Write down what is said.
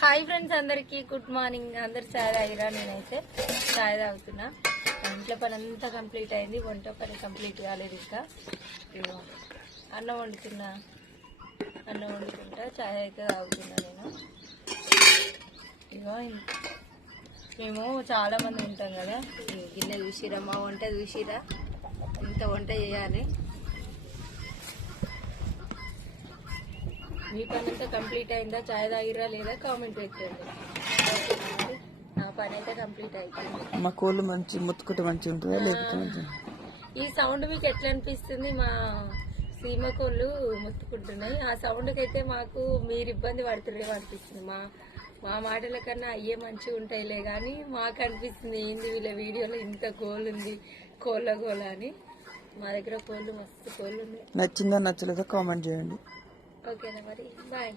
Hi friends, అందరికి good morning. అందరు చాయ్ తాగిరా? నేనైతే చాయ్ తాగుతున్నా. ఇంట్లో పని అంతా కంప్లీట్ అయింది, వంట పని కంప్లీట్ కాలేదు ఇంకా. అన్నం వండుకుంటా చాయ్ అయితే తాగుతున్నా నేను. ఇగో మేము చాలా మంది ఉంటాం కదా. గిన్నె చూసిరా, మా వంట చూసిరా, ఇంత వంట చేయాలి. మీ పని అంతా కంప్లీట్ అయిందా? చాయ్ తాగిరా లేదా? కామెంట్ పెట్టండి. నా పని అయితే కంప్లీట్ అయిపోయింది. మా కోళ్ళు మంచి ముత్తుకుంటే మంచిగా ఉంటుందా లేకపోతే ఈ సౌండ్ మీకు ఎట్లా అనిపిస్తుంది? మా సీమ కోళ్ళు ముత్తుకుంటున్నాయి. ఆ సౌండ్కి అయితే మాకు మీరు ఇబ్బంది పడుతున్నారు అనిపిస్తుంది. మా మాటల కన్నా అయ్యే మంచిగా ఉంటాయిలే కానీ మాకు అనిపిస్తుంది ఏంది వీళ్ళ వీడియోలో ఇంత కోళ్ళు ఉంది, కోళ్ళ అని. మా దగ్గర కోళ్ళు మస్తు కోళ్ళు ఉన్నాయి. నచ్చిందా నచ్చలేదా కామెంట్ చేయండి. ఓకేనా మరి, బాయ్.